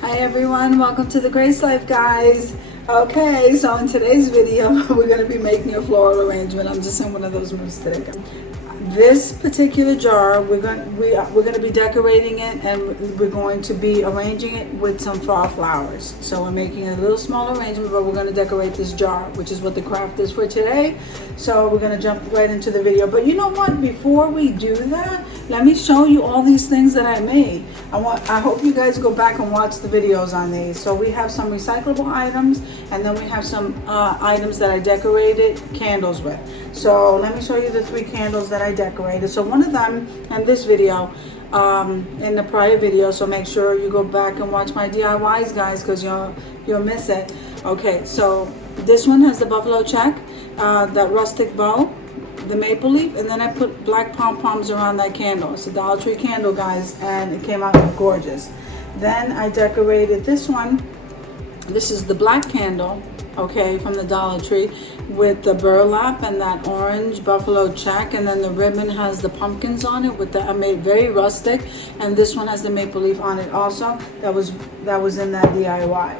Hi everyone, welcome to the Grace Life, guys. Okay, so in today's video we're going to be making a floral arrangement. I'm just in one of those moods today. This particular jar, we're going to be decorating it, and we're going to be arranging it with some fall flowers. So we're making a little small arrangement, but we're going to decorate this jar, which is what the craft is for today. So we're going to jump right into the video. But you know what? Before we do that, let me show you all these things that I made. I hope you guys go back and watch the videos on these. So we have some recyclable items, and then we have some items that I decorated candles with. So let me show you the 3 candles that I decorated. So one of them in this video, in the prior video, so make sure you go back and watch my DIYs, guys, because you'll miss it. Okay, so this one has the buffalo check, that rustic bow, the maple leaf, and then I put black pom-poms around that candle. It's a Dollar Tree candle, guys, and it came out gorgeous. Then I decorated this one. This is the black candle, okay, from the Dollar Tree, with the burlap and that orange buffalo check, and then the ribbon has the pumpkins on it with the, I made very rustic, and this one has the maple leaf on it also. That was in that DIY.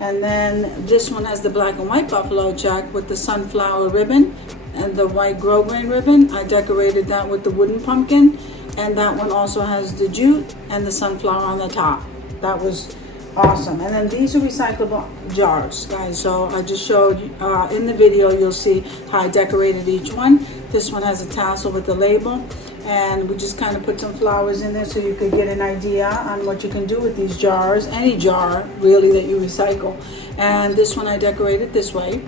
And then this one has the black and white buffalo check with the sunflower ribbon and the white grosgrain ribbon. I decorated that with the wooden pumpkin, and that one also has the jute and the sunflower on the top. That was awesome. And then these are recyclable jars, guys. So I just showed you in the video, you'll see how I decorated each one. This one has a tassel with the label, and we just kind of put some flowers in there so you could get an idea on what you can do with these jars, any jar really that you recycle. And this one I decorated this way,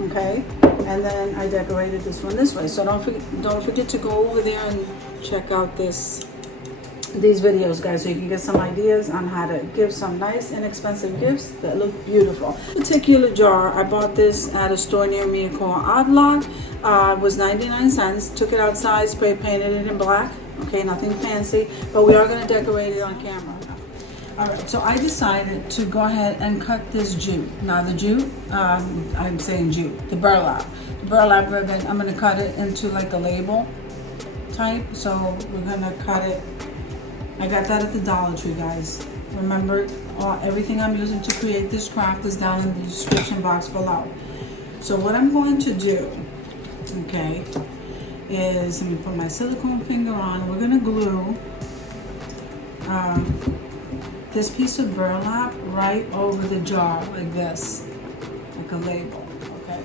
okay, and then I decorated this one this way. So don't forget to go over there and check out these videos, guys, so you can get some ideas on how to give some nice inexpensive gifts that look beautiful. This particular jar, I bought this at a store near me called Oddlog. It was 99 cents. Took it outside, spray painted it in black. Okay, nothing fancy, but we are going to decorate it on camera. All right, so I decided to go ahead and cut this jute. Now the jute, I'm saying jute, the burlap ribbon, I'm going to cut it into like a label type. So we're going to cut it. I got that at the Dollar Tree, guys. Remember, everything I'm using to create this craft is down in the description box below. So what I'm going to do, okay, is let me put my silicone finger on. We're going to glue this piece of burlap right over the jar like this, like a label, okay?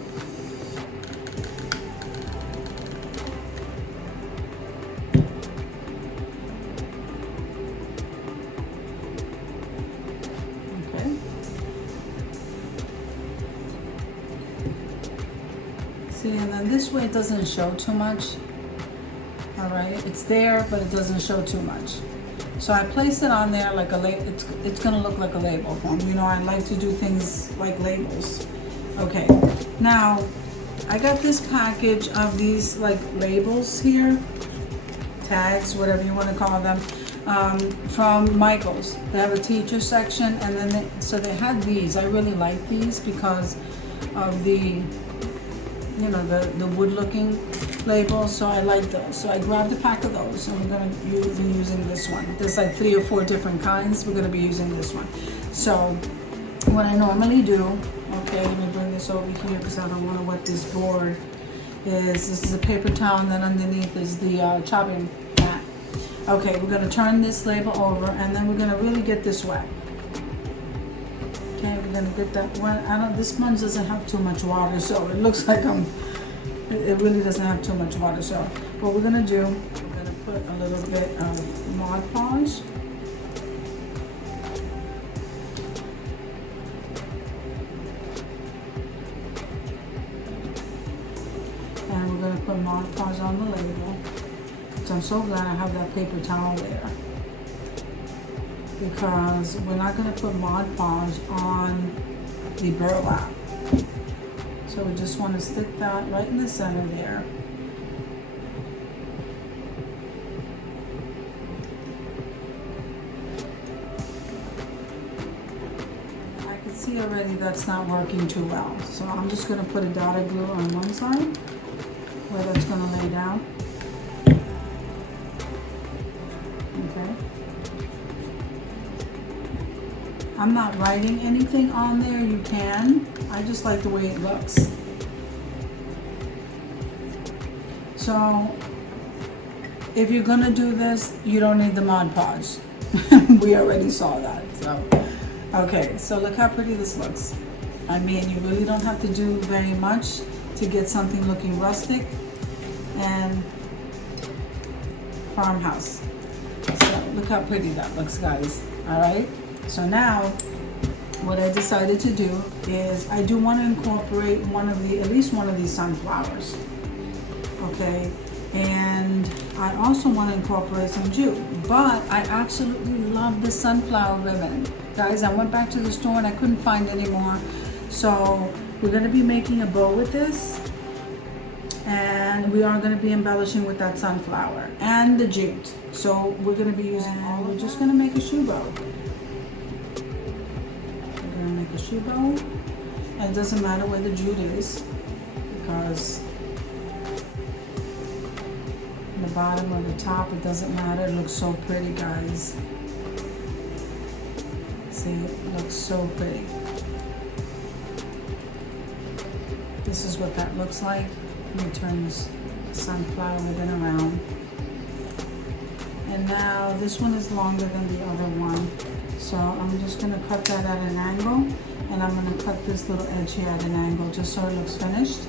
See, and then this way it doesn't show too much. All right, it's there, but it doesn't show too much. So I place it on there like a label. It's gonna look like a label form. You know, I like to do things like labels. Okay, now I got this package of these like labels here, tags, whatever you want to call them, from Michael's. They have a teacher section, and then so they had these. I really like these because of the, you know, the wood looking labels, so I like those. So I grabbed a pack of those, and we're going to be using this one. There's like 3 or 4 different kinds. We're going to be using this one. So what I normally do, okay, let me bring this over here because I don't want to wet this board, is this is a paper towel, and then underneath is the chopping mat. Okay, we're going to turn this label over, and then we're going to really get this wet. Okay, we're gonna get that one. This sponge doesn't have too much water, so it looks like it really doesn't have too much water. So what we're gonna do, we're gonna put a little bit of Mod Podge. And we're gonna put Mod Podge on the label. So I'm so glad I have that paper towel there, because we're not going to put Mod Podge on the burlap. So we just want to stick that right in the center there. I can see already that's not working too well. So I'm just going to put a dotted glue on one side where that's going to lay down. Okay. I'm not writing anything on there. You can. I just like the way it looks. So if you're gonna do this, you don't need the Mod Podge. We already saw that. So okay, so look how pretty this looks. I mean, you really don't have to do very much to get something looking rustic and farmhouse. So look how pretty that looks, guys. All right, so now what I decided to do is I do want to incorporate at least one of these sunflowers. Okay, and I also want to incorporate some jute, but I absolutely love the sunflower ribbon. Guys, I went back to the store and I couldn't find any more. So we're going to be making a bow with this, and we are going to be embellishing with that sunflower and the jute. So we're going to be using all, we're just going to make a shoe bow. We're going to make a shoe bow, and it doesn't matter where the jute is, because the bottom or the top, it doesn't matter. It looks so pretty, guys. See, it looks so pretty. This is what that looks like. Let me turn this sunflower ribbon around. And now this one is longer than the other one, so I'm just going to cut that at an angle, and I'm going to cut this little edge here at an angle just so it looks finished.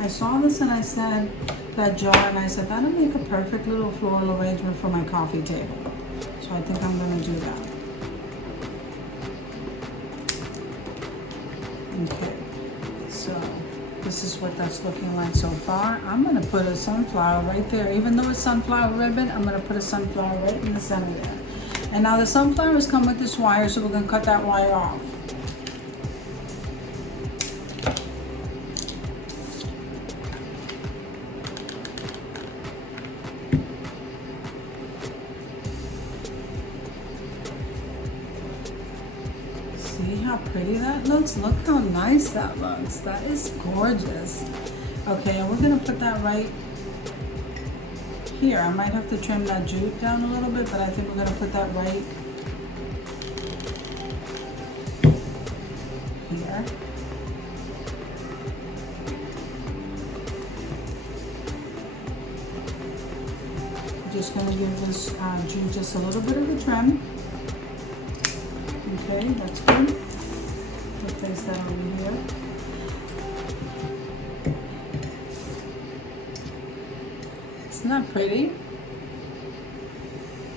I saw this and I said, that jar, and I said that'll make a perfect little floral arrangement for my coffee table. So I think I'm going to do that. Okay, so this is what that's looking like so far. I'm going to put a sunflower right there. Even though it's sunflower ribbon, I'm going to put a sunflower right in the center there. And now the sunflowers come with this wire, so we're going to cut that wire off. See how pretty that looks? Look how nice that looks. That is gorgeous. Okay, and we're going to put that right here. I might have to trim that jute down a little bit, but I think we're going to put that right here. Just going to give this jute just a little bit of a trim. Okay, that's good. We'll place that over here. Isn't that pretty?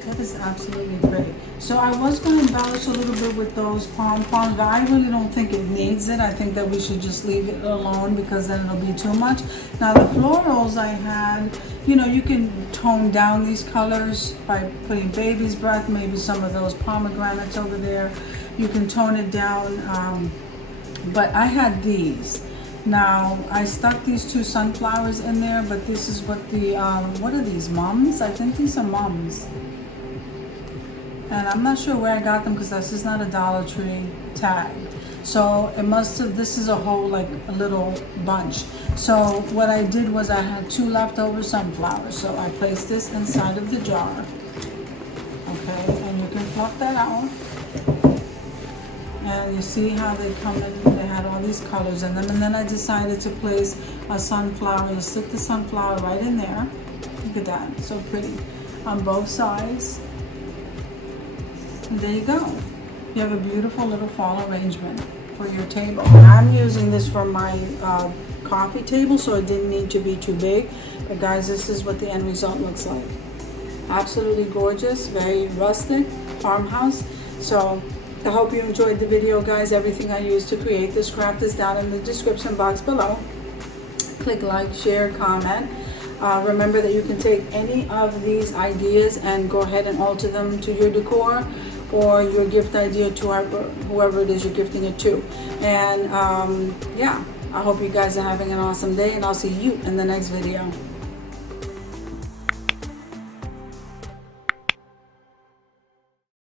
That is absolutely pretty. So I was going to embellish a little bit with those pom poms, but I really don't think it needs it. I think that we should just leave it alone, because then it'll be too much. Now the florals I had, you know, you can tone down these colors by putting baby's breath, maybe some of those pomegranates over there. You can tone it down, but I had these. Now I stuck these two sunflowers in there, but this is what the, what are these, mums? I think these are mums. And I'm not sure where I got them, because this is not a Dollar Tree tag. So it must have, this is a whole, like a little bunch. So what I did was I had two leftover sunflowers. So I placed this inside of the jar. Okay, and you can fluff that out. And you see how they come in, they had all these colors in them. And then I decided to place a sunflower, to stick the sunflower right in there. Look at that, so pretty. On both sides. And there you go. You have a beautiful little fall arrangement for your table. I'm using this for my coffee table, so it didn't need to be too big. But guys, this is what the end result looks like. Absolutely gorgeous, very rustic, farmhouse. So I hope you enjoyed the video, guys. Everything I used to create this craft is down in the description box below. Click like, share, comment. Remember that you can take any of these ideas and go ahead and alter them to your decor or your gift idea to whoever it is you're gifting it to. And yeah, I hope you guys are having an awesome day, and I'll see you in the next video.